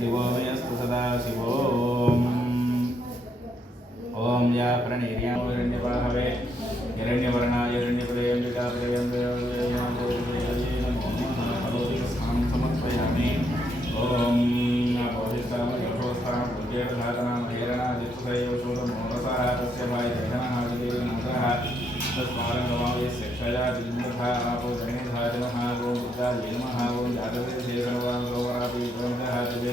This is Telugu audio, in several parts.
शिवोमयस्तु सदाशिवो ॐ या प्रणीर्याण्यपाहवे हिरण्यवर्णाय हिरण्यप्रयम्बिकाप्रयम्बयां समर्पयामि ॐ भोधितामयोधातनामहेरणादिक्षयोषोदमोदसः तस्य वायुदहनहादिदेवनाथः तत्पारङ्गमायस्य क्षया दिन्दः आपो गणेधाय नमः ॐ बुद्धाय नमः ॐ जातवेशे सर्वाङ्ग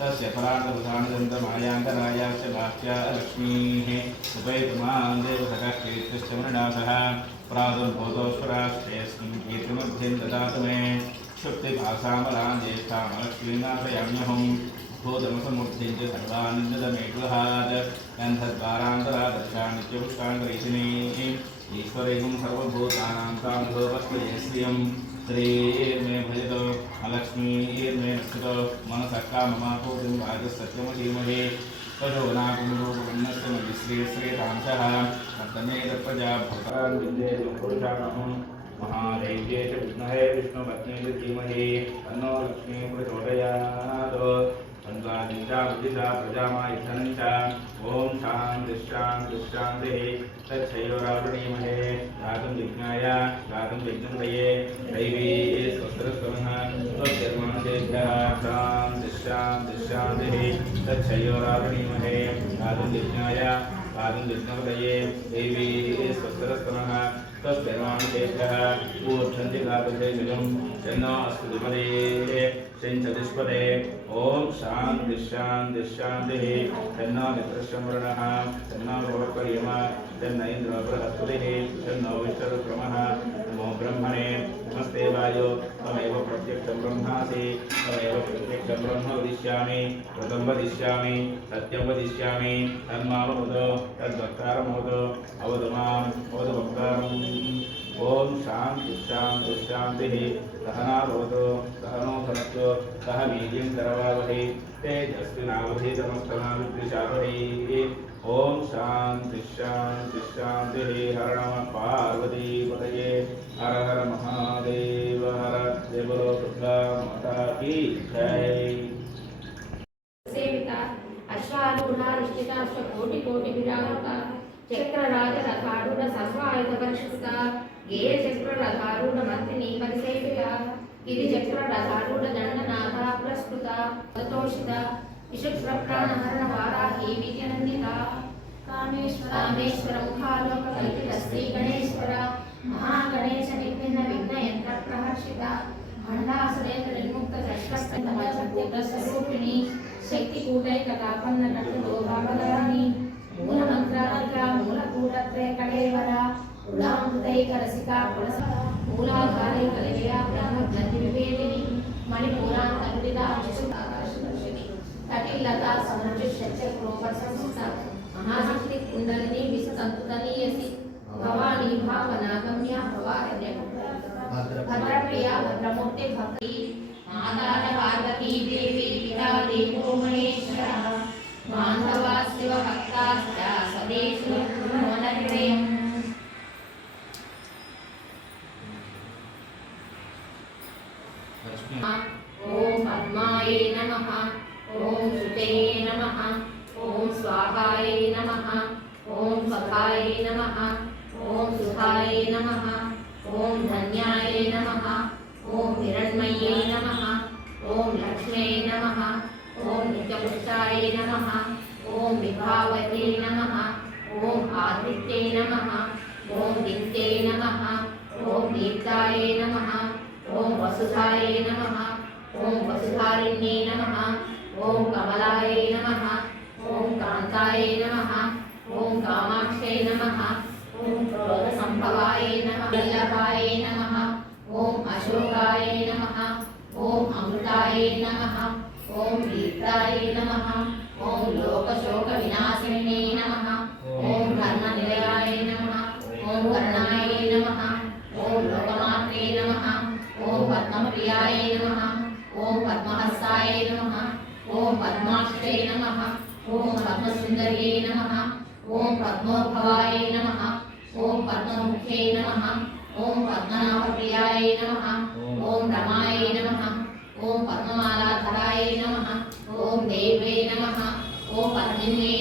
तस्य परान्तबुधानदन्त मायान्तरायाश्च भाष्या लक्ष्मीः उपयतमान् देवसखः कीर्तिश्च मृणासः प्रादं भूतोश्वराश्रेयस्मिन् कीर्तिमध्यं ददातु मे। क्षुप्तिभासामलान् ज्येष्ठामलक्ष्मीनाशयाम्यहं भूतमसमुद्धिं च सर्वानन्दमेकलहात् गन्धद्वारान्तरादर्शानित्यपुष्कान्तरीशिनी ईश्वरेगुं सर्वभूतानां तां भोपस्वयस्रियम् श्रीर्मेभजत लक्ष्मीर्मे नस्थित मनसक्का मम कोटिं भागसत्यमधीमहे प्रचोदनाकुम्भोपन्नस्य मधिश्रीश्रेतांशः प्रजा भक्तान् विद्ये पुरुषाणहं महादैव्ये च विष्णवे विष्णुपत्ने प्रचोदयात्। अन्वादिताबुजिता प्रजामायिधनञ्च ॐ शान्तिश्शान्तिश्शान्तिः तच्छैवरावणीमहे दातुं विघ्नाय दातुं विघ्नं दये दैवी स्वस्त्रस्तमः स्वधर्मान्तेभ्यः शान्तिश्शान्तिश्शान्तिः तच्छैवरावणीमहे दातुं विघ्नाय दातुं विघ्नं दये दैवी स्वस्त्रस्तमः स्वस्तिर्मानुषेभ्यः ऊर्ध्वन्ति गातुते जगं चन्नो अस्तु विमले चञ्चतिष्पदे ॐ शान्तिः शान्तिः शान्तिः तन्नो मित्रश्रमरणः तन्नो भवत्पर्यमा तन्न इन्द्रो बृहस्पतिः तन्नो विष्णुक्रमः नमो ब्रह्मणे नमस्ते वायो त्वमेव प्रत्यक्षं ब्रह्मासि त्वमेव प्रत्यक्षं ब्रह्म वदिष्यामि कृतं वदिष्यामि सत्यं वदिष्यामि तन्मामवदो तद्वक्तारमवदो अवतु माम् अवतु वक्तारम् ॐ शान्ति शान्ति शान्तिः सहनाभवतु सहनो भुनस्तु सह वीर्यं करवावहै तेजस्विनावधीतमस्तमाविद्विषावहै ॐ शान्ति शान्ति, शान्तिः। हर नमः पार्वतीपतये हर हर महादेव, हर देवलो दुर्गा माता की जय। सेविता अश्वारूढ़ा निश्चिता स्वकोटि कोटि विरागता చక్రరాజ రథారూఢ సర్వాయుధ పరిషిత గే చక్ర రథారూఢ మంత్రిని పరిసేవిత గిరి చక్ర రథారూఢ దండనాథ పురస్కృత తతోషిత విశుక్ర ప్రాణహరణ వారాహి విద్యనందిత. కామేశ్వర కామేశ్వర ముఖాలోక కల్పిత శ్రీ గణేశ్వర మహాగణేశ విఘ్న విఘ్న యంత్ర ప్రహర్షిత భండాసురేంద్ర నిర్ముక్త శక్తి కూటైక కాపన్న భావగరాని మంత్రాలంక మూల కూటత్రే కళేవర ఉలామృతైక రసిక పులస మూలాధారే కలయా బ్రహ్మ గ్రంథి వివేదిని మణిపూరాంతరుడిత ఆకాశదర్శిని కటిలత సముద్ర శక్తి క్రోపసంస్థ మహాశక్తి కుండలిని విస్తతుతనీయసి భవానీ భావనాగమ్య భవారణ్య భద్రప్రియ భద్రమూర్తి భక్తి మాతాన పార్వతీ దేవి ఓం పద్మాయ నమ ఓం సుతే నమ ఓం స్వాహాయ నమ ఓం సఖాయ నమ ఓం సుఖాయ నమ ఓం ధన్యాయ నమ ఓం హిరణ్మయే నమ ఓం లక్ష్మే నమ ఓం నిత్యపుష్టాయ నమ ఓం విభావతే నమ ఓం ఆదిత్యే నమ ఓం దిత్యే నమ ఓం దీప్తాయ నమ ఓం వసుధాయ నమ ఓం వసుధారిణ్యే నమః. ఓం కమలాయ నమః. ఓం కాంతాయ నమః. ఓం కామాక్షై నమః. ఓం క్రోధ సంభవాయ నమః. వల్లభాయ నమః. ఓం అశోకాయ నమః. ఓం అమృతాయ నమః. ఓం దీప్తాయ నమః. ఓం లోకశోక వినాశినే నమః. ఓం కర్మ పద్మహస్తాయ నమ. ఓం పద్మాక్షయ నమ. ఓం పద్మసుందర్యై నమ. ఓం పద్మోద్భవాయ నమ. ఓం పద్మముఖ్యై నమ. ఓం పద్మనాభప్రియాయ నమ. ఓం రమాయ నమ. ఓం పద్మమాలాధరాయ నమ. ఓం దేవే నమ. ఓం పద్మిన్యే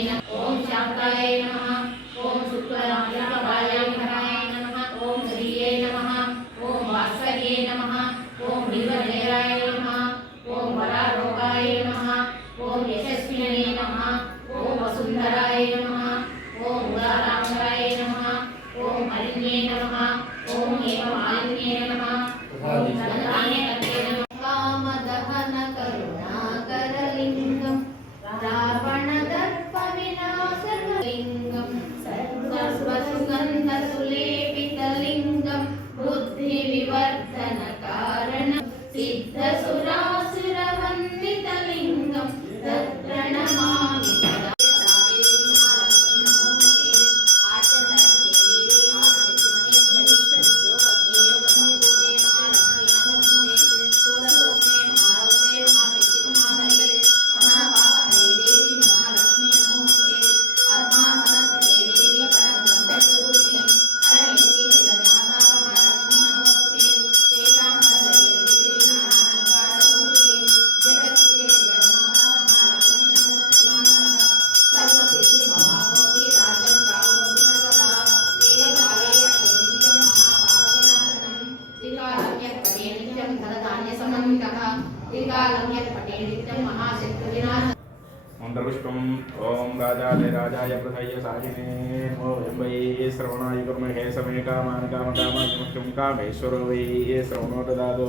మంత్రపుష్పం ఓం రాజాయ రాజాయ పృథయ్య సాహినే నమో ఎంబై శ్రవణాయ కుర్మహే సమే కామాన్ కామ కామాయ కామేశ్వరో వై శ్రవణో దదాదో